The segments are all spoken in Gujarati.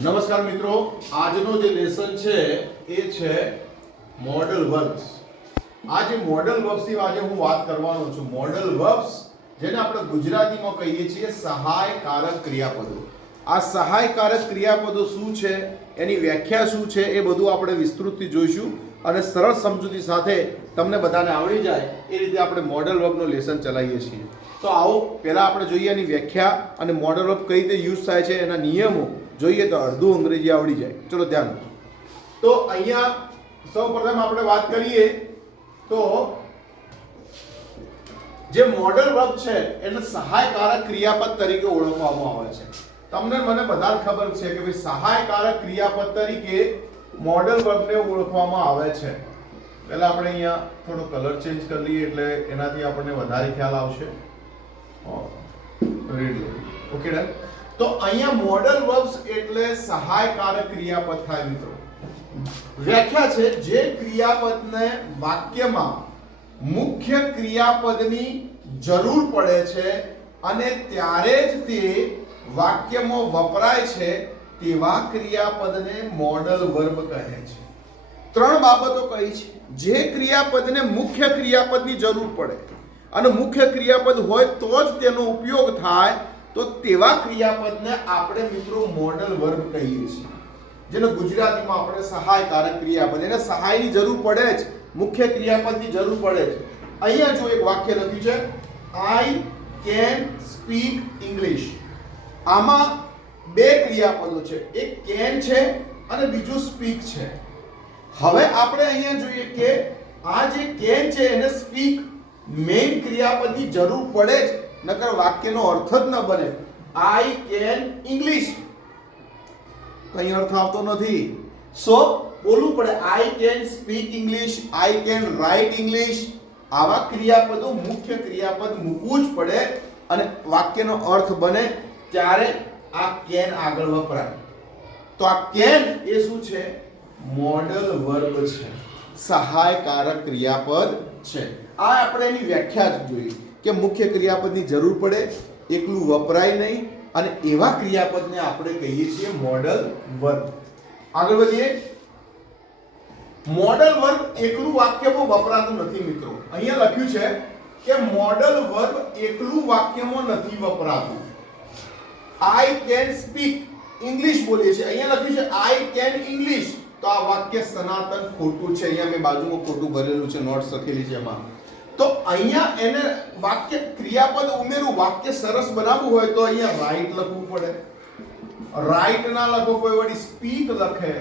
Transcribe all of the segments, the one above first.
નમસ્કાર મિત્રો. આજનો જે લેસન છે એ છે મોડલ વર્બ્સ જે મોડલ વર્બ્સની આજે હું વાત કરવાનો છું. મોડલ વર્બ્સ જેને આપણે ગુજરાતીમાં કહીએ છીએ સહાયકારક ક્રિયાપદો. આ સહાયકારક ક્રિયાપદો શું છે? એની વ્યાખ્યા શું છે? એ બધું આપણે વિસ્તૃતથી જોઈશું અને સરળ સમજૂતી સાથે તમને બધાને આવડી જાય એ રીતે આપણે મોડલ વર્બનો લેસન ચલાવીએ છીએ. તો આવો, પહેલાં આપણે જોઈએ એની વ્યાખ્યા અને મોડલ વર્બ કઈ રીતે યુઝ થાય છે, એના નિયમો જોઈએ તો અડધું અંગ્રેજી આવડી જાય. ચલો ધ્યાન તો અહીંયા સૌ પ્રથમ આપણે વાત કરીએ તો જે મોડલ વર્બ છે એને સહાયકારક ક્રિયાપદ તરીકે ઓળખવામાં આવે છે. તમને મને બધા ખબર છે કે ભાઈ સહાયકારક ક્રિયાપદ તરીકે મોડલ વર્બને ઓળખવામાં આવે છે. પહેલા આપણે અહીંયા થોડો કલર ચેન્જ કરી લઈએ એટલે એનાથી આપણને વધારે ખ્યાલ આવશે. રેડી ઓકે ડન તો અહીંયા મોડલ વર્બ્સ એટલે સહાયકારક ક્રિયાપદ થાય મિત્રો. વ્યાખ્યા છે, જે ક્રિયાપદને વાક્યમાં મુખ્ય ક્રિયાપદની જરૂર પડે છે અને ત્યારે જ તે વાક્યમાં વપરાય છે તેવા ક્રિયાપદને મોડલ વર્બ કહે છે. ત્રણ બાબતો કહી છે. જે ક્રિયાપદને મુખ્ય ક્રિયાપદની જરૂર પડે અને મુખ્ય ક્રિયાપદ હોય તો જ તેનો ઉપયોગ થાય તો તેવા ક્રિયાપદને આપણે મિત્રો મોડલ વર્બ કહીએ છીએ. જેને ગુજરાતીમાં આપણે સહાયકારક ક્રિયાપદ, એને સહાયની જરૂર પડે જ, મુખ્ય ક્રિયાપદની જરૂર પડે જ. અહીંયા જો એક વાક્ય લખ્યું છે આઈ કેન સ્પીક ઇંગ્લિશ આમાં બે ક્રિયાપદો છે. એક કેન છે અને બીજું સ્પીક છે. હવે આપણે અહીંયા જોઈએ કે આ જે કેન છે, એને સ્પીક મેઇન ક્રિયાપદની જરૂર પડે જ. નકર વાક્યનો અર્થ જ ન બને. આઈ કેન ઇંગ્લિશ કઈ અર્થ આવતો નથી. સો બોલવું પડે. I can speak English I can write English આવા ક્રિયાપદો મુખ્ય ક્રિયાપદ મૂકવું જ પડે અને વાક્યનો અર્થ બને ત્યારે આ કેન આગળ વપરાય. તો આ કેન એ શું છે? મોડલ વર્બ છે. સહાયકારક ક્રિયાપદ છે. આ આપણે એની વ્યાખ્યા જ જોઈ. કે મુખ્ય ક્રિયાપદની જરૂર પડે, એકલું વપરાય નહીં, અને એવા ક્રિયાપદને આપણે કહીએ છીએ મોડલ વર્ગ. આગળ વધીએ. મોડલ વર્ગ એકલું વાક્યમાં વપરાતું નથી મિત્રો. અહીંયા લખ્યું છે કે મોડલ વર્ગ એકલું વાક્યમાં નથી વપરાતું. આઈ કેન સ્પીક ઇંગ્લિશ બોલીએ છીએ. અહીંયા લખ્યું છે આઈ કેન ઇંગ્લિશ તો આ વાક્ય સનાતન ખોટું છે. અહીંયા મેં બાજુમાં ખોટું ભરેલું છે. નોટ્સ લખેલી છે એમાં. તો અહીંયા એને વાક્ય ક્રિયાપદ ઉમેરું, વાક્ય સરસ બનાવવું હોય તો અહીંયા રાઈટ લખવું પડે. રાઈટ ના લખો, કોઈ વળી સ્પીક લખે,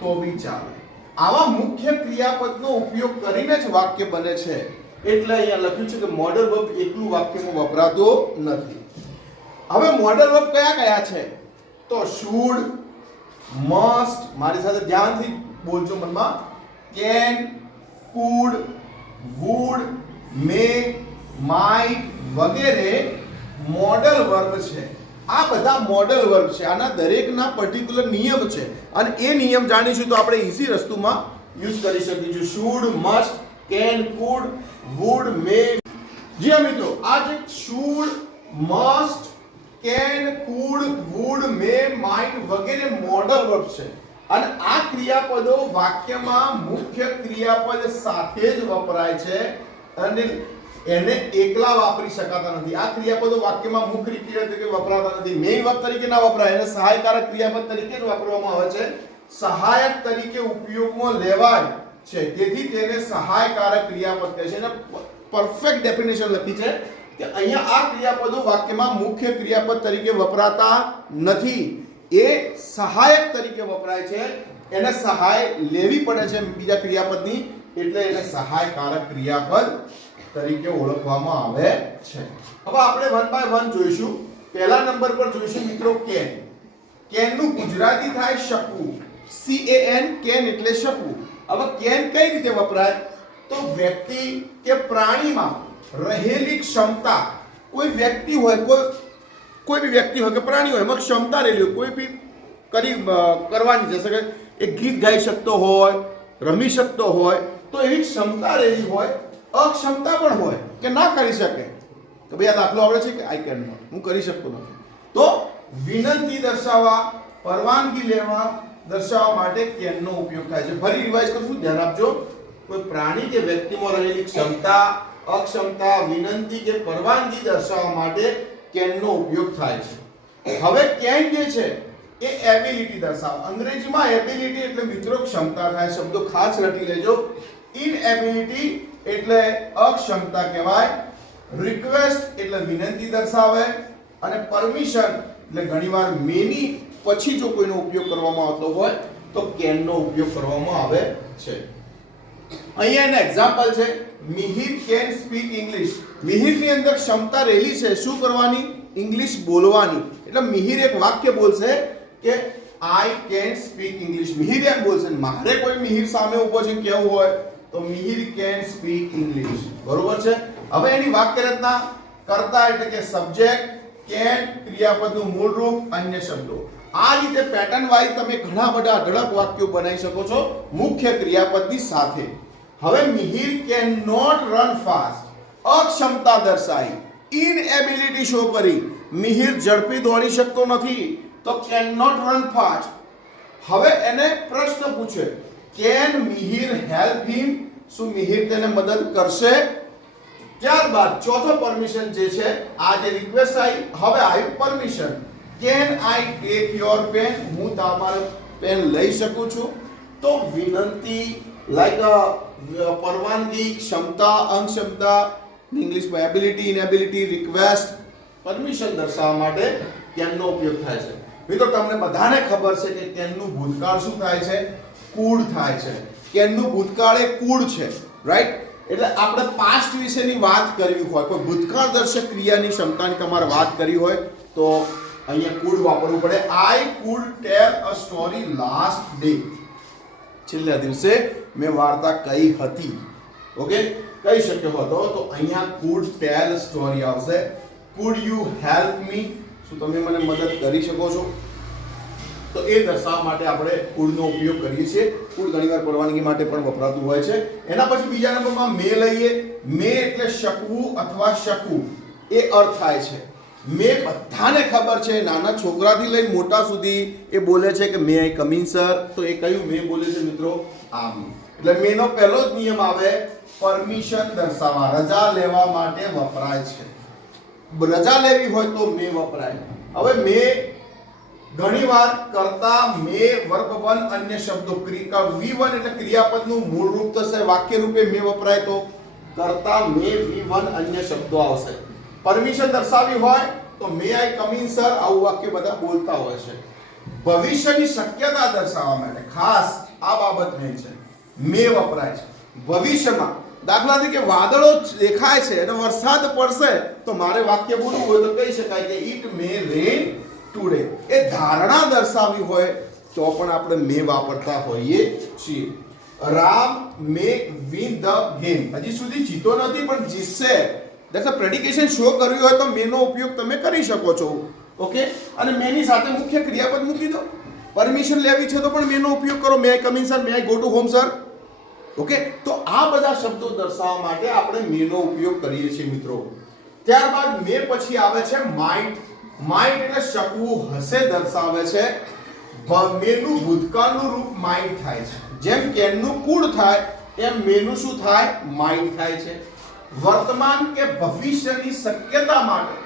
તો બી ચાલે. આવા મુખ્ય ક્રિયાપદનો ઉપયોગ કરીને જ વાક્ય બને છે. એટલે અહીંયા લખ્યું છે કે મોડલ વર્બ એકલું વાક્યમાં વપરાતો નથી. હવે મોડલ વર્બ કયા કયા છે? તો શુડ મસ્ટ મારી સાથે ધ્યાનથી બોલજો મનમાં. Can could would may might વગેરે મોડલ વર્બ છે. આ બધા મોડલ વર્બ છે. આના દરેકના પર્ટિક્યુલર નિયમ છે. અને એ નિયમ જાણીશું તો આપણે ઈઝી રસ્તુમાં યુઝ કરી શકીશું. Should must can could would may જી હા મિત્રો આ જે should must can could would may might વગેરે મોડલ વર્બ છે. અને આ ક્રિયાપદો વાક્યમાં મુખ્ય ક્રિયાપદ સાથે જ વપરાય છે અને એને એકલા વાપરી શકાતા નથી. આ ક્રિયાપદો વાક્યમાં મુખ્ય ક્રિયા તરીકે વપરાતા નથી. મેઇન વર્બ તરીકે ના વપરાય, એને સહાયકારક ક્રિયાપદ તરીકે જ વાપરવામાં આવે છે. સહાયક તરીકે ઉપયોગમાં લેવાય છે. તેથી તેને સહાયકારક ક્રિયાપદ કહે છે. અને પરફેક્ટ ડેફિનેશન લખી છે કે અહીંયા આ ક્રિયાપદો વાક્યમાં મુખ્ય ક્રિયાપદ તરીકે વપરાતા નથી. એ સહાયક તરીકે વપરાય છે. એને સહાય લેવી પડે છે બીજા ક્રિયાપદની, એટલે એને સહાયકારક ક્રિયાપદ તરીકે ઓળખવામાં આવે છે. હવે આપણે વન બાય વન જોઈશું. પહેલા નંબર પર જોઈશું મિત્રો કેન. કેનનું ગુજરાતી થાય શકવું સી એ એન કેન એટલે શકવું હવે કેન કઈ રીતે વપરાય? તો વ્યક્તિ કે પ્રાણીમાં રહેલી ક્ષમતા, કોઈ વ્યક્તિ હોય, કોઈ કોઈ બી વ્યક્તિ હોય કે પ્રાણી હોય, એમાં ક્ષમતા રહેલી હોય, કોઈ બી કરી કરવાની જશે કે એ ગીત ગાઈ શકતો હોય, રમી શકતો હોય, તો એવી ક્ષમતા રહેલી હોય, અક્ષમતા પણ હોય કે ના કરી શકે. તો ભાઈ આ દાખલો આવડે છે કે આઈ કેન નોટ હું કરી શકતો નથી. તો વિનંતી દર્શાવવા, પરવાનગી લેવા દર્શાવવા માટે કેનનો ઉપયોગ થાય છે. ફરી રિવાઇઝ કરશું. ધ્યાન આપજો. કોઈ પ્રાણી કે વ્યક્તિમાં રહેલી ક્ષમતા, અક્ષમતા, વિનંતી કે પરવાનગી દર્શાવવા માટે કેનનો ઉપયોગ થાય છે. હવે કેન જે છે, એ એબિલિટી દર્શાવે. અંગ્રેજીમાં એબિલિટી એટલે મિત્રો ક્ષમતા થાય, શબ્દો ખાસ રટી લેજો. ઇનએબિલિટી એટલે અક્ષમતા કહેવાય રિક્વેસ્ટ એટલે વિનંતી દર્શાવે, અને પરમિશન એટલે ઘણીવાર મેની પછી જો કોઈનો ઉપયોગ કરવામાં આવતો હોય, તો કેનનો ઉપયોગ કરવામાં આવે છે. અહીંયા એના એક્ઝામ્પલ છે. Mihir can speak English. મિહિરની અંદર ક્ષમતા રહેલી છે. શું કરવાની? ઇંગ્લિશ બોલવાની. એટલે મિહિર એક વાક્ય બોલશે કે I can speak English Mihir એમ બોલશે. મારે કોઈ મિહિર સામે ઊભો છે કેવું હોય, તો મિહિર કેન સ્પીક ઇંગ્લિશ. બરોબર છે? હવે એની વાક્ય રચના કરતા એટલે કે સબ્જેક્ટ કેન ક્રિયાપદનું મૂળ રૂપ અન્ય શબ્દો. આ રીતે પેટર્ન વાઇઝ તમે ઘણા બધા અઢળક વાક્યો બનાવી શકો છો મુખ્ય ક્રિયાપદની સાથે. હવે Mihir can not run fast. અક્ષમતા દર્શાવી ઇનએબિલિટી શો કરી. મિહિર ઝડપી દોડી શકતો નથી, તો કેન નોટ રન ફાસ્ટ. હવે એને પ્રશ્ન પૂછે, કેન મિહિર હેલ્પ હિમ? શું મિહિર તેને મદદ કરશે? ત્યારબાદ ચોથો પરમિશન જે છે આ જે રિક્વેસ્ટ આવી હવે આવ્યું permission. Can I take your pen? હું તમારું પેન લઈ શકું છું. તો વિનંતી લાઈક પરવાનગી ક્ષમતા અક્ષમતા ઇંગ્લિશમાં એબિલિટી ઇનએબિલિટી રિક્વેસ્ટ પરમિશન દર્શાવવા માટે કેનનો ઉપયોગ થાય છે. મિત્રો, તમને બધાને ખબર છે કે કેનનું ભૂતકાળ શું થાય છે? કુળ થાય છે. કેનનું ભૂતકાળ એ કુળ છે રાઈટ એટલે આપણે પાસ્ટ વિશેની વાત કરવી હોય, કોઈ ભૂતકાળ દર્શક ક્રિયાની ક્ષમતાની તમારે વાત કરવી હોય, તો અહીંયા કુડ વાપરવું પડે. I could tell a story last day છેલ્લા દિવસે મેં વાર્તા કહી હતી. ઓકે કહી શક્યો હતો. તો અહીંયા કુડ ટેલ સ્ટોરી આવશે. કુડ યુ હેલ્પ મી શું તમે મને મદદ કરી શકો છો? તો એ દર્શાવવા માટે આપણે કુળનો ઉપયોગ કરીએ છીએ. કુળ ઘણીવાર પરવાનગી માટે પણ વપરાતું હોય છે. એના પછી બીજા નંબરમાં મે લઈએ. મે એટલે શકવું અથવા શકવું. એ અર્થ થાય છે. મે બધાને ખબર છે. નાના છોકરાથી લઈ મોટા સુધી એ બોલે છે કે મે આઈ કમિંગ સર તો એ કયું? મે બોલે છે મિત્રો, આમ. એટલે મેનો પહેલો જ નિયમ આવે, પરમિશન દર્શાવવા, રજા લેવા માટે વપરાય છે. રજા લેવી હોય તો મે વપરાય. હવે મે ઘણીવાર કરતા મે વર્બ વન અન્ય શબ્દો, ક્રિયા વી વન એટલે ક્રિયાપદનું મૂળ રૂપ થશે, વાક્ય રૂપે મે વપરાય તો કરતા મે વી વન અન્ય શબ્દો આવશે. પરમિશન દર્શાવી હોય તો મે આઈ કમિંગ સર આવું વાક્ય બધા બોલતા હોય છે. ભવિષ્યની શક્યતા દર્શાવવા માટે ખાસ આ બાબત મેં છે. મે વપરાય છે. ભવિષ્યમાં દાખલા તરીકે વાદળો દેખાય છે અને વરસાદ પડશે, તો મારે વાક્ય બોલવું હોય તો કહી શકાય કે ઇટ મે રેન ટુડે. એ ધારણા દર્શાવી હોય તો પણ આપણે મે વાપરતા હોઈએ છીએ. Ram may win the game. હજી સુધી જીતો નથી, પણ જીતશે. અ પ્રેડિકેશન શો કરવી હોય તો મેનો ઉપયોગ તમે કરી શકો છો. ઓકે અને મેની સાથે મુખ્ય ક્રિયાપદ મૂકી દો. પરમિશન લેવી છે તો પણ મેનો ઉપયોગ કરો. May coming sir may I go to home sir okay? તો આ બધા શબ્દો દર્શાવવા માટે આપણે મેનો ઉપયોગ કરીએ છીએ મિત્રો. ત્યારબાદ મે પછી આવે છે માઇટ માઇટ એટલે શકવું, હશે દર્શાવે છે. મેનું ભૂતકાળનું રૂપ માઇટ થાય છે. જેમ કેનનું કુળ થાય, એમ મેનું શું થાય? માઇટ થાય છે. વર્તમાન કે ભવિષ્યની શક્યતા માટે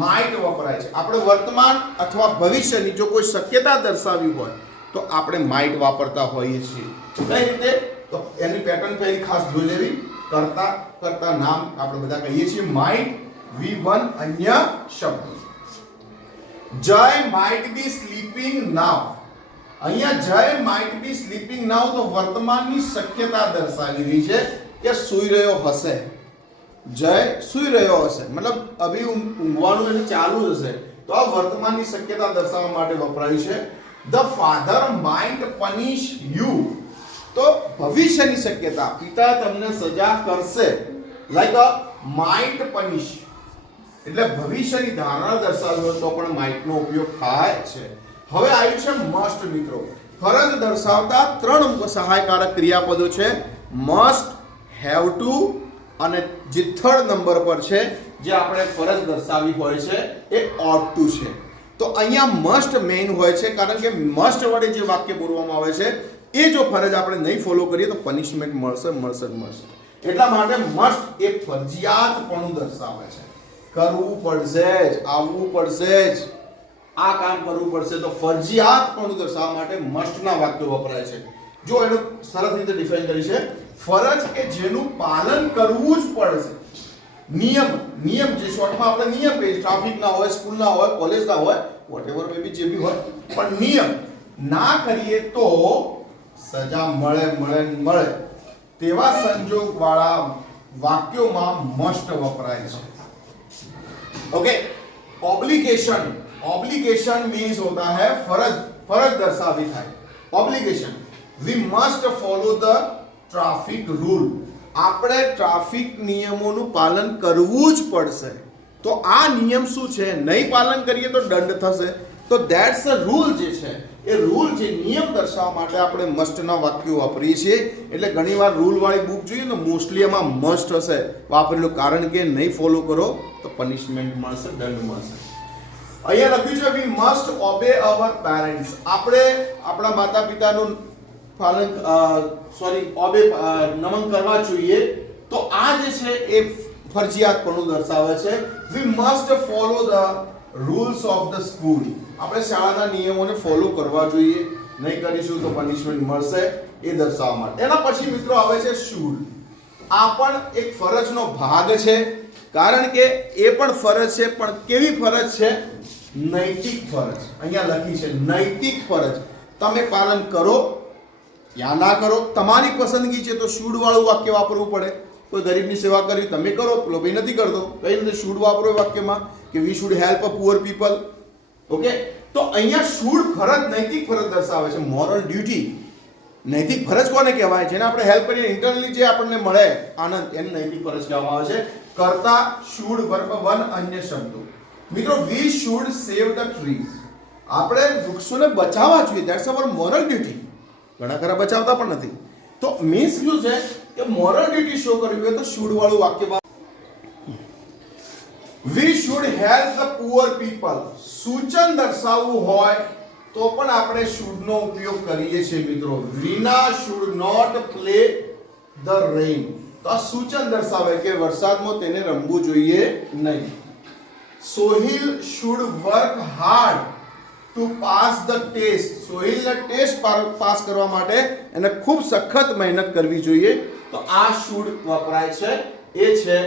માઇટ વપરાય છે. આપણે વર્તમાન અથવા ભવિષ્યની જો કોઈ શક્યતા દર્શાવી હોય, તો આપણે માઇટ વાપરતા હોઈએ છીએ. કઈ રીતે? તો એની પેટર્ન પહેલી ખાસ જોઈ લેવી. કરતા કરતા નામ આપણે બધા કહીએ છીએ માઇટ વી વન અન્ય શબ્દ. જય માઇટ બી સ્લીપિંગ નાવ અહીંયા જય માઇટ બી સ્લીપિંગ નાવ તો વર્તમાનની શક્યતા દર્શાવી રહી છે કે સૂઈ રહ્યો હશે. જય સૂઈ રહ્યો હશે. મતલબ અભી ઊંઘ- ઊંઘવાનું એને ચાલુ જ હશે. તો આ વર્તમાનની શક્યતા દર્શાવવા માટે વપરાયું છે. The father mind punish you તો ભવિષ્યની શક્યતા, પિતા તમને સજા કરશે. લાઈક અ માઇન્ટ પનિશ એટલે ભવિષ્યની ધારણા દર્શાવ્યો તો પણ માઇટનો ઉપયોગ થાય છે. હવે આવ્યું છે મસ્ટ મિત્રો. ફરજ દર્શાવતા ત્રણ સહાયકારક ક્રિયાપદો છે. મસ્ટ હેવ ટુ અને જે થર્ડ નંબર પર છે, જે આપણે ફરજ દર્શાવી હોય છે, એ ઓટ ટુ છે. તો અહીંયા મસ્ટ મેઇન હોય છે કારણ કે મસ્ટ વડે જે વાક્ય બોલવામાં આવે છે એ જો ફરજ આપણે નહીં ફોલો કરીએ તો પનિશમેન્ટ મળશે મળશે મળશે. એટલા માટે મસ્ટ એ ફરજિયાતપણું દર્શાવે છે. કરવું પડશે જ, આવવું પડશે જ. આ કામ કરવું પડશે તો ફરજિયાતપણું દર્શાવવા માટે મસ્ટના વાક્યો વપરાય છે. જો એનું સરસ રીતે ડિફાઇન કરી છે, ફરજ કે જેનું પાલન કરવું જ પડશે. નિયમ નિયમ જે શોર્ટમાં આપણે નિયમ કહીએ ટ્રાફિકના હોય સ્કૂલના હોય કોલેજના હોય વોટેવર મે બી જે બી હોય, પણ નિયમ ના કરીએ તો સજા મળે મળે મળે. તેવા સંજોગવાળા વાક્યોમાં મસ્ટ વપરાય છે. ઓકે ઓબ્લિગેશન ઓબ્લિગેશન મીન્સ હોતા હે ફરજ ફરજ દર્શાવી થાય. Obligation we must follow the traffic rule આપણે ટ્રાફિક નિયમોનું પાલન કરવું જ પડશે. તો આ નિયમ શું છે? નહીં પાલન કરીએ તો દંડ થશે. તો ધેટ્સ અ રૂલ જે છે, એ રૂલ જે નિયમ દર્શાવવા માટે આપણે મસ્ટના વાક્યો વાપરીએ છીએ. એટલે ઘણીવાર રૂલવાળી બુક જોઈએ ને મોસ્ટલી એમાં મસ્ટ હશે. વાપરેલું કારણ કે નહીં ફોલો કરો, તો પનિશમેન્ટ મળશે, દંડ મળશે. અહીંયા લખ્યું છે we must obey our parents આપણે આપણા માતા પિતાનું પાલન સોરી ઓબે નમન કરવા જોઈએ. તો આ જે છે, એ ફરજિયાતપણું દર્શાવે છે. We must follow the rules of the school આપણે શાળાના નિયમોને ફોલો કરવા જોઈએ. નહીં કરીશું તો પનિશમેન્ટ મળશે, એ દર્શાવવા માટે. એના પછી મિત્રો આવે છે શૂલ. આ પણ એક ફરજનો ભાગ છે, કારણ કે એ પણ ફરજ છે, પણ કેવી ફરજ છે? નૈતિક ફરજ. અહીંયા લખી છે, નૈતિક ફરજ. તમે પાલન કરો, યા ના કરો, તમારી પસંદગી છે તો શૂળવાળું વાક્ય વાપરવું પડે. કોઈ ગરીબની સેવા કરી તમે કરો. પેલો નથી કરતો. કઈ રીતે શૂડ વાપરો વાક્યમાં? કે we should help a poor people okay તો અહીંયા શૂળ ફરજ, નૈતિક ફરજ દર્શાવે છે મોરલ ડ્યુટી નૈતિક ફરજ કોને કહેવાય? જેને આપણે હેલ્પ કરીએ ઇન્ટરનલી જે આપણને મળે, આનંદ, એને નૈતિક ફરજ કહેવામાં આવે છે. કરતા શૂળ વર્ગ વન અન્ય શબ્દો. મિત્રો we should save the trees આપણે વૃક્ષોને બચાવવા જોઈએ. દેટ્સ અવર મોરલ ડ્યુટી ઘણા ખરા બચાવતા પણ નથી. તો મીન્સ શું છે? કે મોરલ ડ્યુટી શો કરવી હોય તો શુડ વાળું વાક્ય we should help the poor people સૂચન દર્શાવવું હોય તો પણ આપણે શુડ નો ઉપયોગ કરીએ છીએ મિત્રો. Reena should not play the rain તો આ સૂચન દર્શાવે કે વરસાદમાં તેને રમવું જોઈએ નહીં. Sohil should work hard to pass the test સોહિલને test pass કરવા માટે એને ખૂબ સખત મહેનત કરવી જોઈએ. તો આ શુડ વપરાય છે. એ છે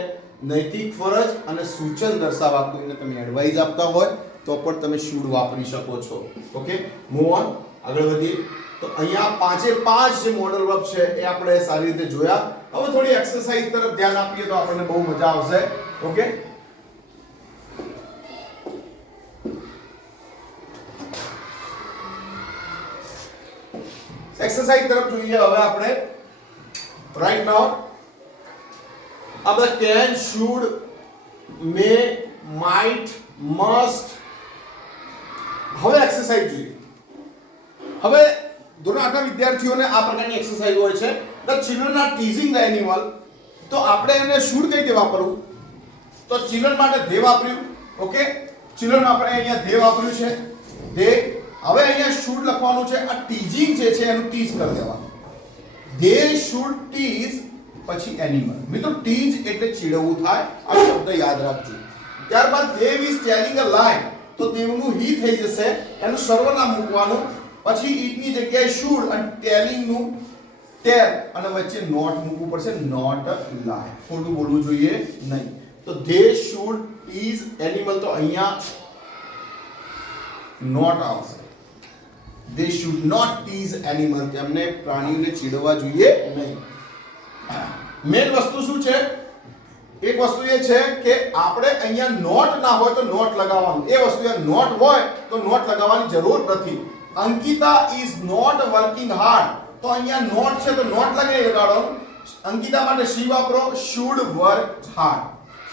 નૈતિક ફરજ અને સૂચન દર્શાવવા કોઈને તમે એડવાઇસ આપતા હોય, તો પણ તમે શુડ વાપરી શકો છો. ઓકે મૂવ ઓન આગળ વધીએ. તો અહીંયા પાંચે પાંચ જે મોડલ વર્બ છે, એ આપણે સારી રીતે જોયા. હવે થોડી એક્સરસાઇઝ તરફ ધ્યાન આપીએ તો આપણને બહુ મજા આવશે. ઓકે એક્સરસાઇઝ તરફ જોઈએ હવે આપણે. રાઈટ નાઉ આ બધા can should may might must હવે એક્સરસાઇઝ જોઈએ. હવે ધોરણ આઠના વિદ્યાર્થીઓને આ પ્રકારની એક્સરસાઇઝ હોય છે. The children are teasing the animal તો આપણે એને શુડ કઈ રીતે વાપરવું? તો ચિલ્ડ્રન માટે ધે વાપર્યું. ઓકે ચિલ્ડ્રન આપણે અહીંયા ધે વાપર્યું છે. ધે. હવે અહીંયા શુડ લખવાનું છે. આ ટીઝિંગ જે છે, એનું ટીઝ કરી દેવાનું. ધે શુડ ટીઝ પછી એનિમલ મિત્રો ટીજ એટલે ચીડવું થાય, આ શબ્દ યાદ રાખજો. ત્યારબાદ દેવ ઇઝ ટેલિંગ અ લાય તો દેવનું હી થઈ જશે, એનું સર્વનામ મૂકવાનું. પછી ઈટની જગ્યાએ શુડ અને ટેલિંગનું ટેલ અને વચ્ચે નોટ મૂકવું પડશે નોટ લાય ખોટું બોલવું જોઈએ નહીં. તો ધે શુડ ઇઝ એનિમલ તો અહીંયા નોટ આવશે. They should not tease animal તેમને પ્રાણીઓને ચીડવા જોઈએ નહીં. મેન વસ્તુ શું છે? એક વસ્તુ એ છે કે આપણે અહીંયા નોટ ના હોય તો નોટ લગાવવાનું. એ વસ્તુ નોટ હોય તો નોટ લગાવવાની જરૂર નથી. Ankita is not working hard તો અહીંયા નોટ છે તો નોટ લગાવી લગાડવાનું અંકિતા માટે શી વાપરો? શુડ વર્ક હાર્ડ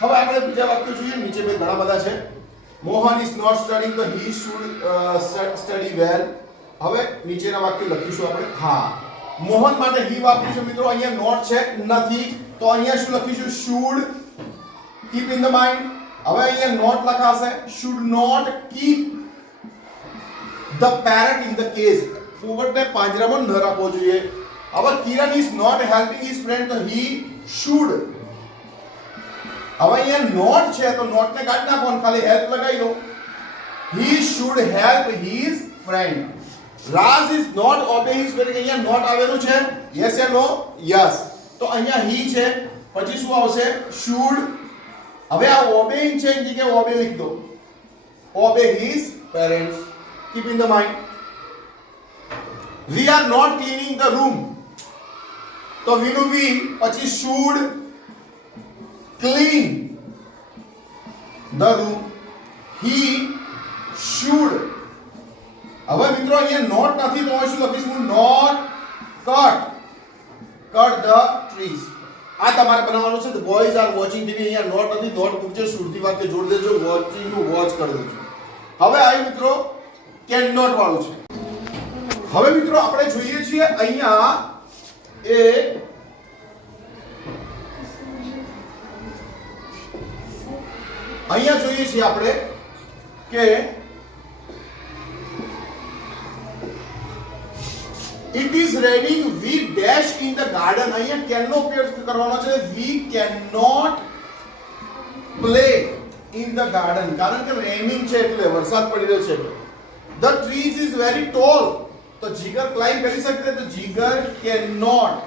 હવે આપણે બીજા વાક્ય જોઈએ. નીચે બે ઘણા બધા છે. મોહન ઇઝ નોટ સ્ટડિંગ તો હી શુડ સ્ટડી વેલ હવે નીચેના વાક્ય લખીશું આપણે. હા. મોહન માટે હી વાપરીશું મિત્રો, અહીંયા નોટ છે, નથી. તો અહીંયા શું લખીશું? Should keep in the mind હવે અહીંયા નોટ લખાશે. Should not keep the parrot in the cage પોપટને પાંજરામાં ન રાખવો જોઈએ. હવે Kiran is not helping his friend તો હી શુડ હવે અહીંયા નોટ છે, તો નોટ ને કાઢી નાખો ખાલી હેલ્પ લગાવી દો. He should help his friend Raj is not obey his કે અહીંયા નોટ આવેલું છે? યસ એ નો યસ તો અહીંયા હી છે. પછી શું આવશે? શુડ હવે આ ઓબેઇંગ છે એની જગ્યાએ ઓબે લખી દો. Obey his parents keep in the mind we are not cleaning the room તો વી નું વી પછી should clean the room he should હવે મિત્રો અહીંયા નોટ નથી, તો હું શું લખીશ? Not cut. Cut the trees. આ તમારે બનાવવાનું છે. The boys are watching TV અહીંયા નોટ નથી, નોટ મૂકજો, સુરતી વાક્ય જોડી દેજો વોચિંગનું વોચ કરી દેજો. હવે આ મિત્રો કેન નોટ વાળું છે. હવે મિત્રો આપણે જોઈએ છીએ અહીંયા એ અહીંયા જોઈએ છીએ આપણે કે it is raining we dash in the garden અહીંયા કેન નો ઉપયોગ કરવાનો છે we can not play in the garden કારણ કે રેનિંગ છે એટલે વરસાદ પડી રહ્યો છે the trees is very tall તો જીગર ક્લાઇમ્બ કરી શકતે તો Jigar can not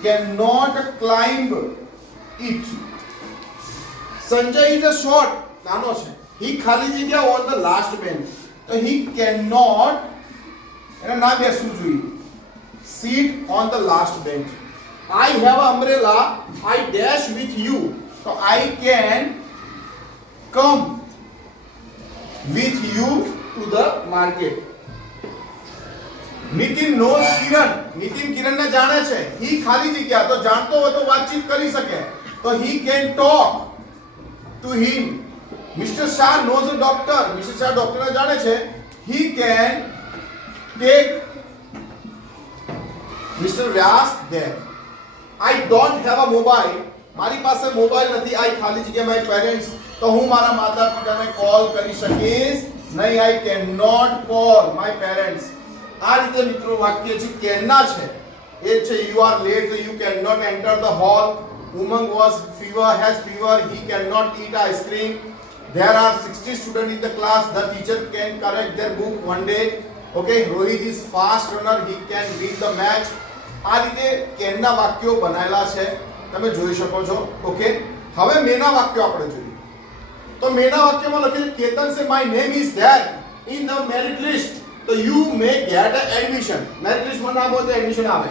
can not climb it Sanjay is a short નાનો છે હી ખાલી જગ્યા ઓન ધ લાસ્ટ બેન્ચ તો હી કેન નોટ એને ના બેસવું જોઈએ. Seat on the last bench I have umbrella I dash with you તો I can come with you to the market Nitin knows Kiran. Nitin કિરણને જાણે છે. હી ખાલી જગ્યા. તો જાણતો હોય તો વાતચીત કરી શકે. તો he can talk to him mister Shah knows doctor mister Shah ડોક્ટરને જાણે છે. He can take mister Vyas there. I don't have a mobile મારી પાસે મોબાઈલ નથી. આઈ ખાલી જગ્યા માય પેરેન્ટ્સ તો હું મારા માતા પિતાને કોલ કરી શકીશ? નહીં I can not call my parents આ રીતે મિત્રો વાક્ય છે કેનના છે, એ છે you are late you can not enter the hall Umang was fever has fever he can not eat ice cream there are 60 students in the class. The teacher can correct their book one day. Okay Rohit is fast runner he can win the match આ રીતે કેનના વાક્યો બનાવેલા છે. તમે જોઈ શકો છો. ઓકે હવે મેના વાક્યો આપણે જોઈએ. તો મેના વાક્યમાં લખ્યું છે, Ketan say my name is there in the merit list તો you may get admission merit લિસ્ટમાં નામ હોય તો એડમિશન આવે.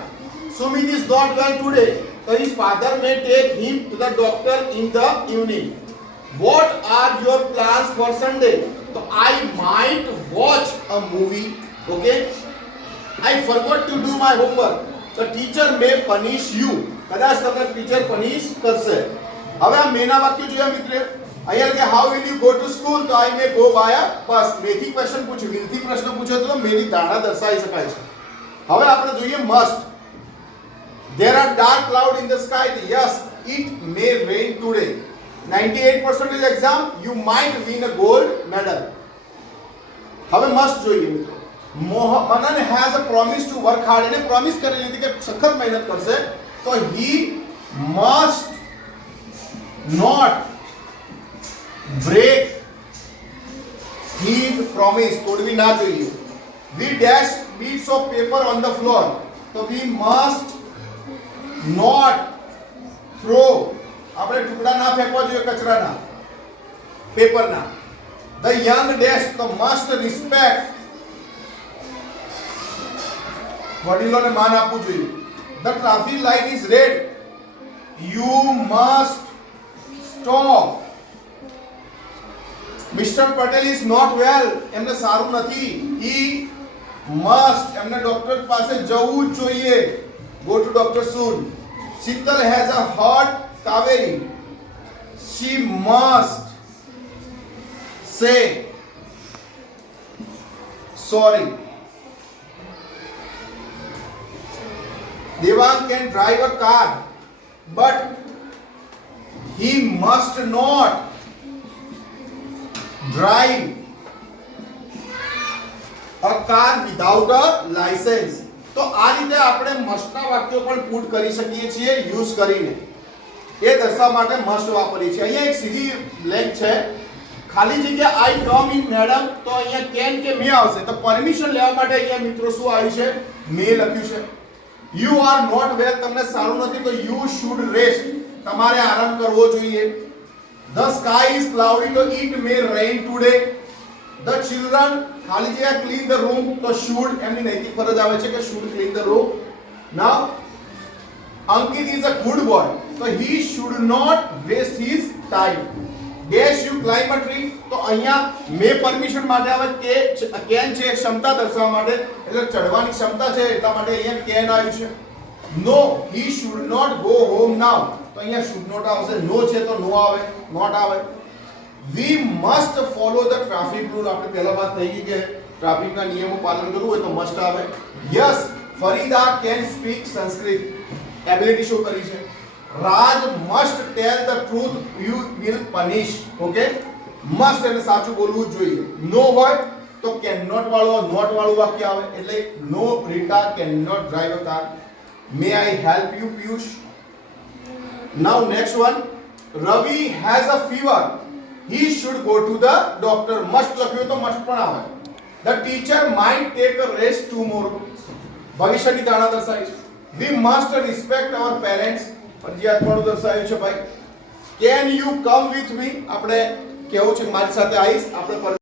Sumit is not well today તો his father may take him to the doctor in the evening what are your plans for Sunday તો I might watch a movie. Okay. I forgot to do my homework. The teacher may punish you. કદાચ તમને ટીચર પનિશ કરશે હવે આ મેના વાક્ય જોયા મિત્ર અહીંયા કે how will you go to school તો I may go by bus મેથી ક્વેશ્ચન પૂછ્યું વિલથી પ્રશ્ન પૂછ્યો તો મેની ધારણા દર્શાવી શકાય છે હવે આપણે જોઈએ must There are dark cloud in the sky. Yes, it may rain today. 98% exam, you might win a gold medal. હવે મસ્ટ જોઈએ મિત્રો મોહ Manan has a promise to work hard એને પ્રોમિસ કરેલી હતી કે સખત મહેનત કરશે, તો he must not break he promise તોડવી ના જોઈએ. We dash bits of paper on the floor તો વી મસ્ટ નોટ થ્રો આપણે ટુકડા ના ફેંકવા જોઈએ કચરાના. પેપરના ધ યંગ ડેશ તો મસ્ટ રિસ્પેક્ટ વડીલોને માન આપવું જોઈએ. The traffic light is red you must stop mister Patel is not well એમને સારું નથી. ઈ મસ્ટ એમને ડોક્ટર પાસે જવું જોઈએ. Go to doctor soon Sheetal has a hurt Kaveri. She must say sorry Devang can drive a car but he must not drive a car without a license. તો આ રીતે આપણે મસ્ટના વાક્યો પણ પુટ કરી શકીએ છીએ યુઝ કરીને. એ દર્શાવવા માટે મસ્ટ વાપરીએ છીએ. અહીંયા એક સીધી બ્લેન્ક છે. ખાલી જગ્યા આઈ કમ ઇન મેડમ તો અહીંયા કેન કે મે આવશે. તો પરમિશન લેવા માટે અહીંયા મિત્રો શું આવ્યું છે? મે લખ્યું છે. યુ આર નોટ વેલ તમને સારું નથી, તો યુ શુડ રેસ્ટ તમારે આરામ કરવો જોઈએ. ધ સ્કાય ઇઝ ક્લાઉડી તો it may rain today the children ખાલી જગ્યા ક્લીન ધ રૂમ તો શુડ એમની નૈતિક ફરજ આવે છે કે should clean the room now Ankit is a good boy તો he should not waste his time dash you climb a તો અહીંયા મે પરમિશન માટે આવે કે કેન છે, ક્ષમતા દર્શાવવા માટે. એટલે ચડવાની ક્ષમતા છે, એટલા માટે અહીંયા કેન આવ્યું છે. No he should not go home now તો અહીંયા શુડ નોટ આવશે. નો છે તો નો આવે નોટ આવે. We must follow the traffic rule આપણે પહેલા વાત થઈ ગઈ કે ટ્રાફિકના નિયમો પાલન કરવું હોય તો મસ્ટ આવે. Yes Farida can speak Sanskrit. Ability show કરી છે. Raj must tell the truth you will punish okay must એટલે સાચું બોલવું જોઈએ. નો હોય તો કેન નોટ વાળો નોટ વાળું વાક્ય આવે. એટલે no Rita can not drive a car may I help you Piyush? Now next one Ravi has a fever he should go to the doctor must લખ્યું તો મસ્ટ પણ આવે. The teacher might take a rest tomorrow ભવિષ્યની ધારણા દર્શાવી we must respect our our parents. ફરજિયાત પણ દર્શાવ્યું છે ભાઈ. Can you come with me આપણે કેવું છે મારી સાથે આવીશ આપણે